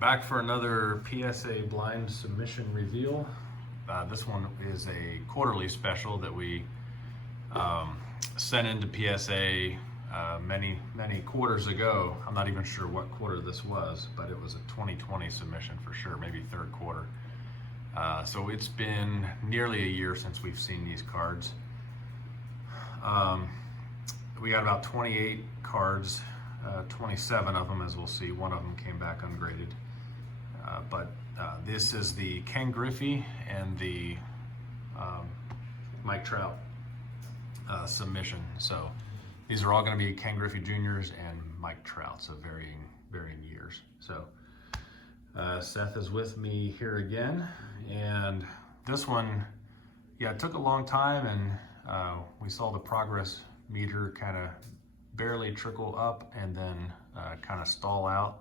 Back for another PSA blind submission reveal. This one is a quarterly special that we sent into PSA many quarters ago. I'm not even sure what quarter this was, but it was a 2020 submission for sure, maybe third quarter. So it's been nearly a year since we've seen these cards. We got about 28 cards, 27 of them, as we'll see. One of them came back ungraded. But this is the Ken Griffey and the Mike Trout submission. So these are all going to be Ken Griffey Juniors and Mike Trout, so varying years. So Seth is with me here again, and this one, yeah, it took a long time, and we saw the progress meter kind of barely trickle up and then kind of stall out.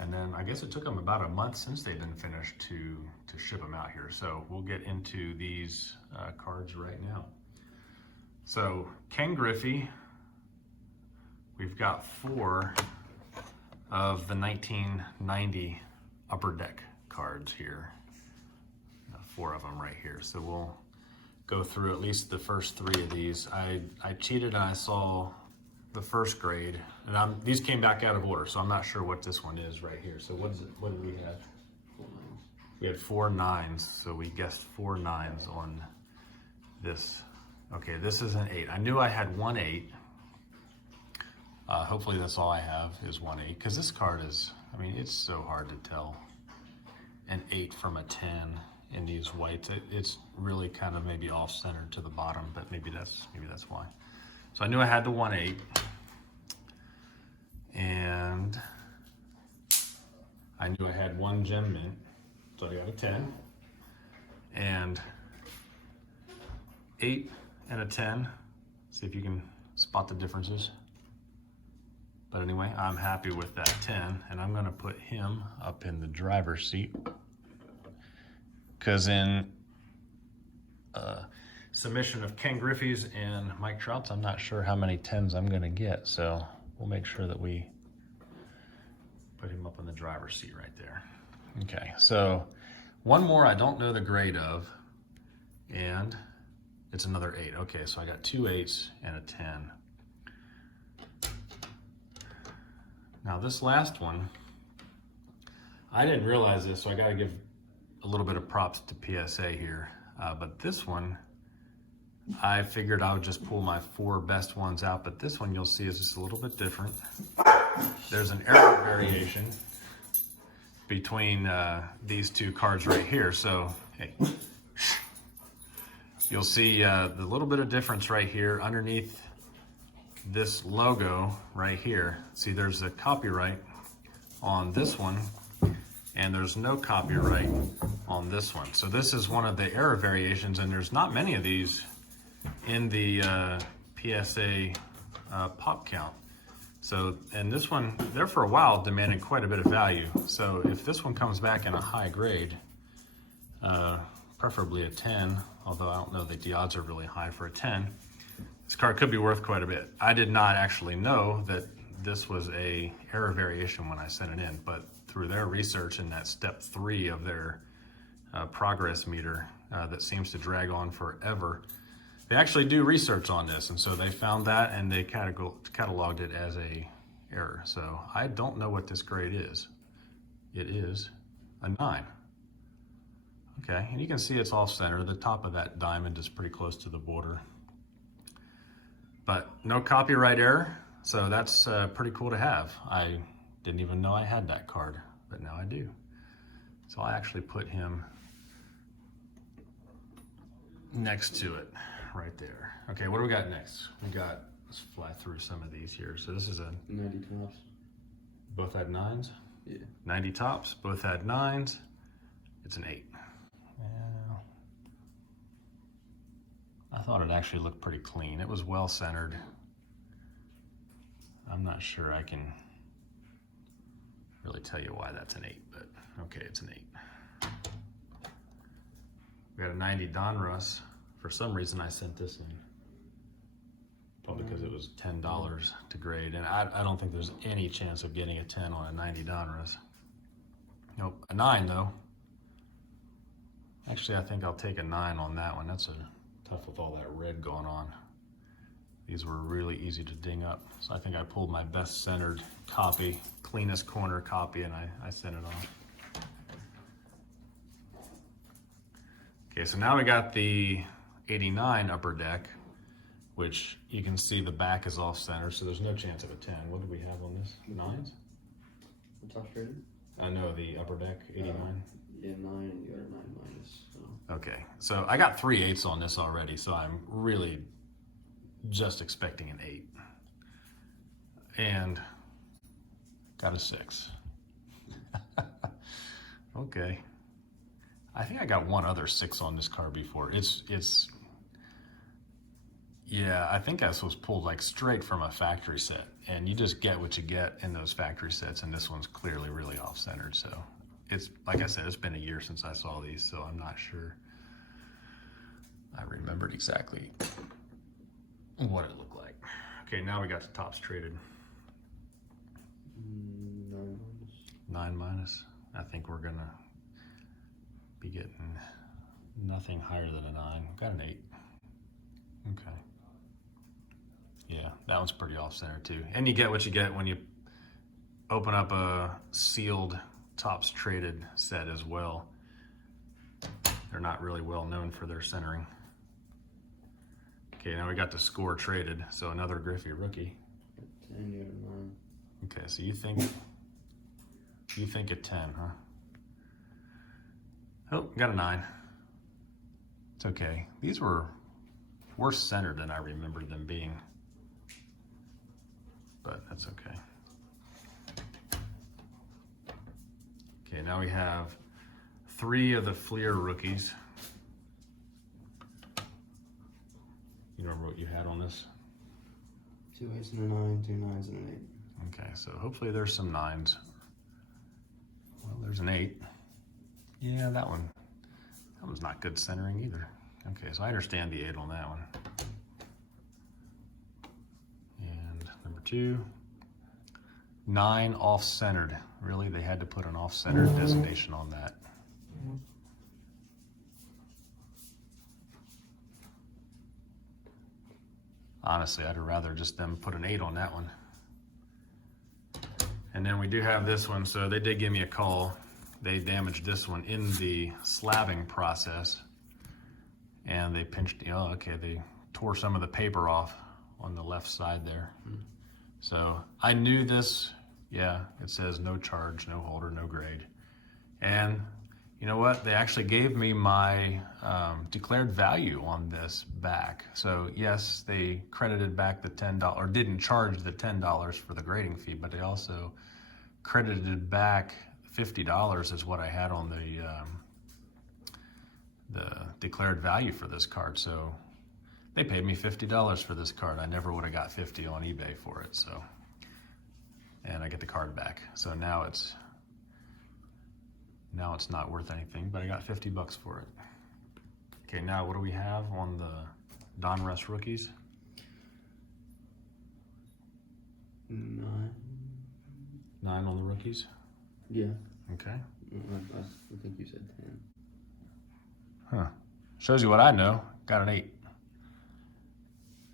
And then I guess it took them about a month since they've been finished to ship them out here. So we'll get into these cards right now. So Ken Griffey, we've got 4 of the 1990 Upper Deck cards here. 4 of them right here. So we'll go through at least the first 3 of these. I cheated and I saw the first grade, and these came back out of order, so I'm not sure what this one is right here. So what is it? What did we have? 4 9s. We had 4 9s, so we guessed 4 9s on this. Okay, this is an 8. I knew I had 1 8. Hopefully that's all I have is 1 8, because this card is, I mean, it's so hard to tell an 8 from a 10 in these whites. It's really kind of maybe off-centered to the bottom, but maybe that's why. So I knew I had the 1 8, and I knew I had 1 gem mint, so I got a 10, and 8 and a 10. See if you can spot the differences. But anyway, I'm happy with that 10, and I'm gonna put him up in the driver's seat, because in submission of Ken Griffey's and Mike Trout's, I'm not sure how many 10s I'm gonna get, so we'll make sure that we put him up in the driver's seat right there. Okay, so one more I don't know the grade of, and it's another 8. Okay, so I got 2 8s and a 10. Now this last one, I didn't realize this, so I gotta give a little bit of props to PSA here, but this one, I figured I would just pull my 4 best ones out, but this one you'll see is just a little bit different. There's an error variation between these 2 cards right here. So, hey, you'll see the little bit of difference right here underneath this logo right here. See, there's a copyright on this one, and there's no copyright on this one. So this is one of the error variations, and there's not many of these in the PSA pop count. So, and this one, there for a while, demanded quite a bit of value. So if this one comes back in a high grade, preferably a 10, although I don't know that the odds are really high for a 10, this card could be worth quite a bit. I did not actually know that this was a error variation when I sent it in, but through their research in that step 3 of their progress meter that seems to drag on forever, they actually do research on this, and so they found that and they cataloged it as a error. So I don't know what this grade is. It is a 9. Okay, and you can see it's off center. The top of that diamond is pretty close to the border, but no copyright error. So that's pretty cool to have. I didn't even know I had that card, but now I do. So I actually put him next to it right there. Okay, what do we got next? Let's fly through some of these here. So this is a 90 tops. Both had 9s? Yeah. 90 tops, both had 9s. It's an 8. Yeah. I thought it actually looked pretty clean. It was well centered. I'm not sure I can really tell you why that's an 8, but okay, it's an 8. We got a 90 Donruss. For some reason, I sent this in. Probably because it was $10 to grade, and I don't think there's any chance of getting a 10 on a 90 Donruss. Nope, a 9 though. Actually, I think I'll take a 9 on that one. That's tough with all that red going on. These were really easy to ding up. So I think I pulled my best centered copy, cleanest corner copy, and I sent it off. Okay, so now we got the 89 upper deck, which you can see the back is off center, so there's no chance of a 10. What do we have on this? 9s? What's off rated? I know the upper deck, 89. Yeah, 9, and you got a 9 minus. So. Okay, so I got 3 8s on this already, so I'm really just expecting an 8. And got a 6. Okay. I think I got one other 6 on this card before. Yeah, I think this was pulled like straight from a factory set, and you just get what you get in those factory sets, and this one's clearly really off-centered. So it's, like I said, it's been a year since I saw these, so I'm not sure I remembered exactly what it looked like. Okay, now we got the tops traded. 9 minus. 9 minus. I think we're gonna be getting nothing higher than a 9. Got an 8. Okay. Yeah, that one's pretty off-center too. And you get what you get when you open up a sealed tops traded set as well. They're not really well known for their centering. Okay, now we got the score traded, so another Griffey rookie. 10, you got a 9. Okay, so you think a 10, huh? Oh, got a 9. It's okay. These were worse centered than I remembered them being, but that's okay. Okay, now we have 3 of the Fleer rookies. You remember what you had on this? 2 8s and a 9, 2 9s and an 8. Okay, so hopefully there's some 9s. Well, there's an 8. Yeah, that one's not good centering either. Okay, so I understand the 8 on that one. And number 2, 9 off-centered. Really, they had to put an off-centered designation on that. Honestly, I'd rather just them put an 8 on that one. And then we do have this one, so they did give me a call. They damaged this one in the slabbing process, and they pinched, they tore some of the paper off on the left side there. So I knew this, yeah, it says no charge, no holder, no grade. And you know what? They actually gave me my declared value on this back. So yes, they credited back the $10, or didn't charge the $10 for the grading fee, but they also credited back $50 is what I had on the declared value for this card. So they paid me $50 for this card. I never would have got 50 on eBay for it. So, and I get the card back. So now it's not worth anything, but I got 50 bucks for it. Okay, now what do we have on the Donruss rookies? 9. 9 on the rookies? Yeah. Okay. I think you said 10. Huh. Shows you what I know. Got an 8.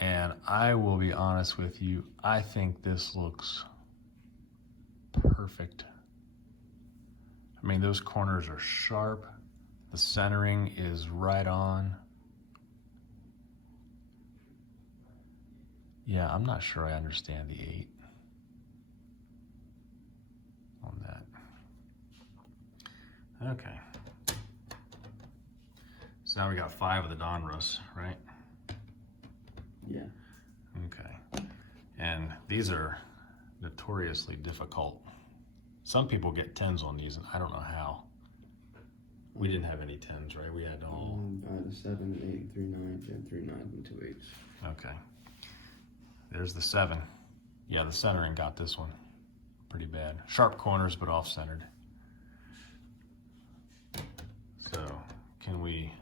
And I will be honest with you, I think this looks perfect. I mean, those corners are sharp. The centering is right on. Yeah, I'm not sure I understand the 8 on that. Okay. So now we got 5 of the Donruss, right? Yeah. Okay. And these are notoriously difficult. Some people get 10s on these, and I don't know how. We didn't have any 10s, right? We had all... I had a 7, an 8, 3 9s, and 3 9s and 2 8s. Okay. There's the 7. Yeah, the centering got this one pretty bad. Sharp corners, but off-centered. So, can we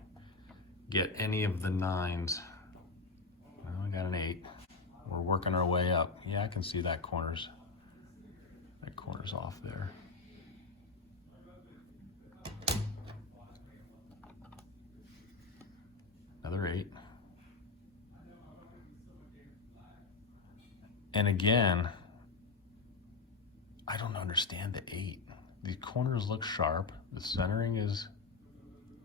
get any of the 9s? Well, we got an 8. We're working our way up. Yeah, I can see that corner's off there. And again, I don't understand the 8. The corners look sharp. The centering is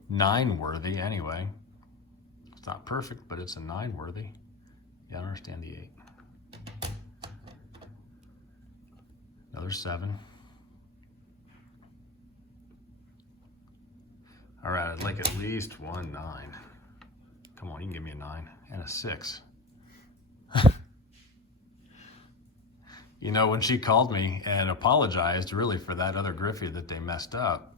9 worthy anyway. It's not perfect, but it's a 9 worthy. Yeah, I don't understand the 8. Another 7. All right, I'd like at least one 9. Come on, you can give me a 9 and a 6. You know, when she called me and apologized really for that other Griffey that they messed up,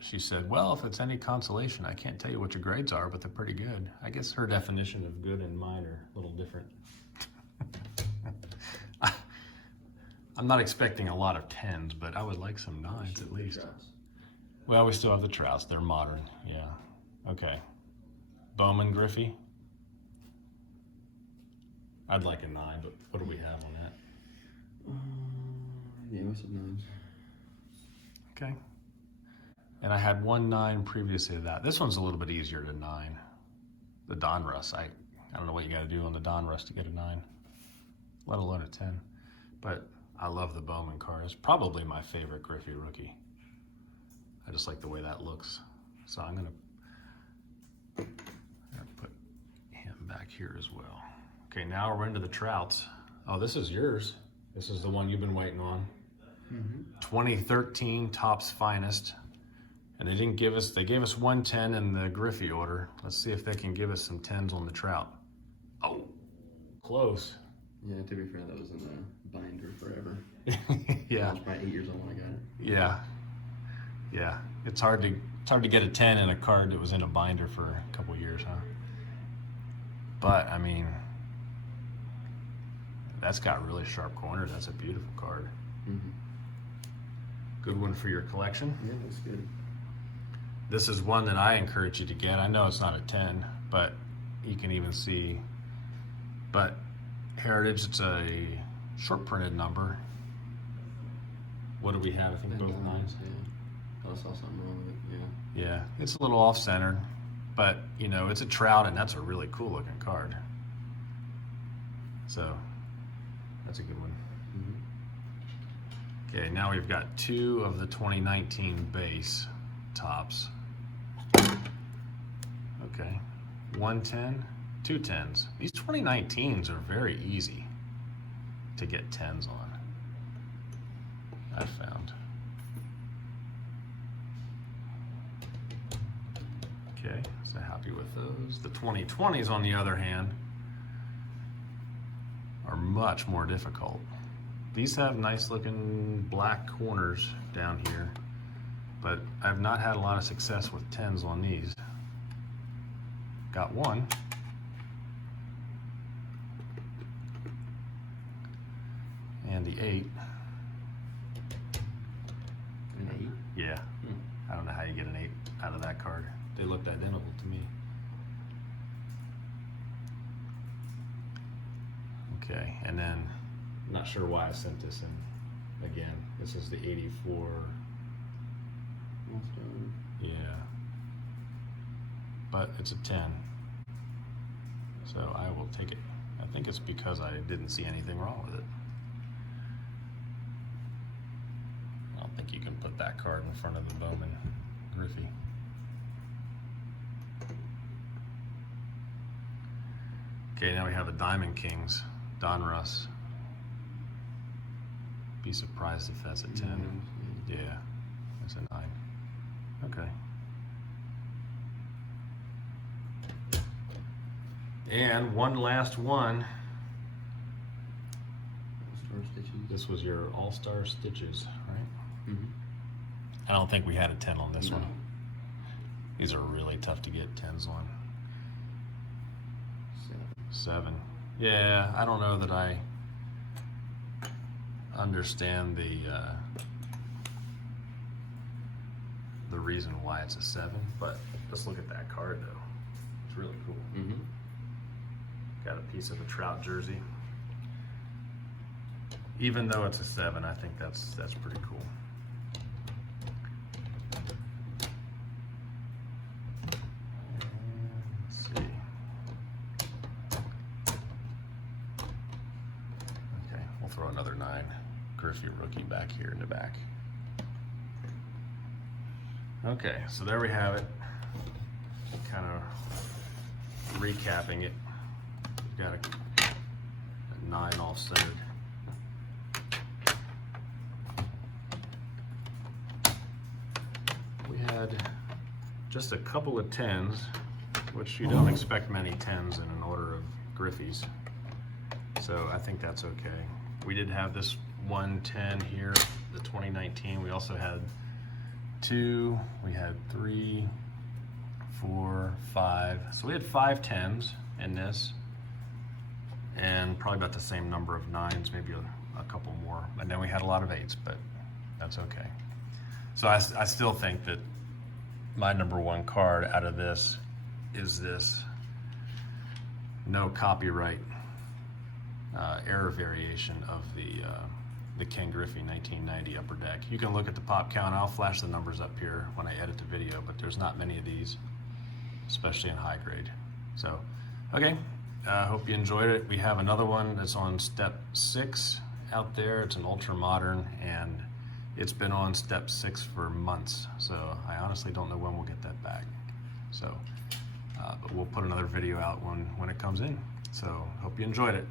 she said, well, if it's any consolation, I can't tell you what your grades are, but they're pretty good. I guess her definition of good and mine are a little different. I'm not expecting a lot of 10s, but I would like some 9s at least. Well, we still have the Trouts. They're modern. Yeah. Okay. Bowman Griffey. I'd like a 9, but what do we have on that? Yeah, we said 9s. Okay. And I had 1 9 previously to that. This one's a little bit easier to 9. The Donruss. I don't know what you got to do on the Donruss to get a 9, let alone a 10. But I love the Bowman card. It's probably my favorite Griffey rookie. I just like the way that looks. So I'm gonna put him back here as well. Okay, now we're into the Trouts. Oh, this is yours. This is the one you've been waiting on. 2013 Topps Finest. And they didn't give us, they gave us 110 in the Griffey order. Let's see if they can give us some 10s on the Trout. Oh, close. Yeah, to be fair, that was in the binder forever. Yeah. I was probably 8 years old when I got it. Yeah. Yeah. It's hard to get a 10 in a card that was in a binder for a couple years, huh? But I mean, that's got really sharp corners. That's a beautiful card. Good one for your collection. Yeah, that's good. This is one that I encourage you to get. I know it's not a 10, but you can even see, but Heritage, it's a short printed number. What do we have? I think both 9s. Yeah. I saw something wrong with it, yeah. Yeah, it's a little off-centered, but you know, it's a Trout and that's a really cool looking card. So that's a good one. Okay, now we've got 2 of the 2019 base Topps. Okay, 110, 2 10s. These 2019s are very easy to get 10s on, I've found. Okay, so happy with those. The 2020s, on the other hand, are much more difficult. These have nice looking black corners down here, but I've not had a lot of success with 10s on these. Got one. And the 8. An 8? Yeah. I don't know how you get an 8 out of that card. They looked identical to me. Okay, and then I'm not sure why I sent this in again. This is the 84. Yeah. But it's a 10. So I will take it. I think it's because I didn't see anything wrong with it. I don't think you can put that card in front of the Bowman Griffey. Okay, now we have the Diamond Kings, Donruss. Be surprised if that's a 10. Yeah, that's a 9. Okay. And one last one. All-Star Stitches. This was your All-Star Stitches, right? I don't think we had a 10 on this one. These are really tough to get 10s on. 7. Yeah, I don't know that I understand the reason why it's a 7, but let's look at that card though. It's really cool. Got a piece of a Trout jersey. Even though it's a 7, I think that's pretty cool. Let's see. Okay, throw another 9 Griffey rookie back here in the back. Okay, so there we have it. Kind of recapping it. We've got a 9 off-centered. We had just a couple of 10s, which you don't expect many 10s in an order of Griffeys. So I think that's okay. We did have this 110 here, the 2019. We also had 2, we had 3, 4, 5. So we had 5 10s in this, and probably about the same number of 9s, maybe a couple more. And then we had a lot of 8s, but that's okay. So I still think that my number 1 card out of this is this no copyright error variation of the Ken Griffey 1990 Upper Deck. You can look at the pop count. I'll flash the numbers up here when I edit the video, but there's not many of these, especially in high grade. So, okay, hope you enjoyed it. We have another one that's on step 6 out there. It's an ultra modern, and it's been on step 6 for months. So I honestly don't know when we'll get that back. So, but we'll put another video out when it comes in. So hope you enjoyed it.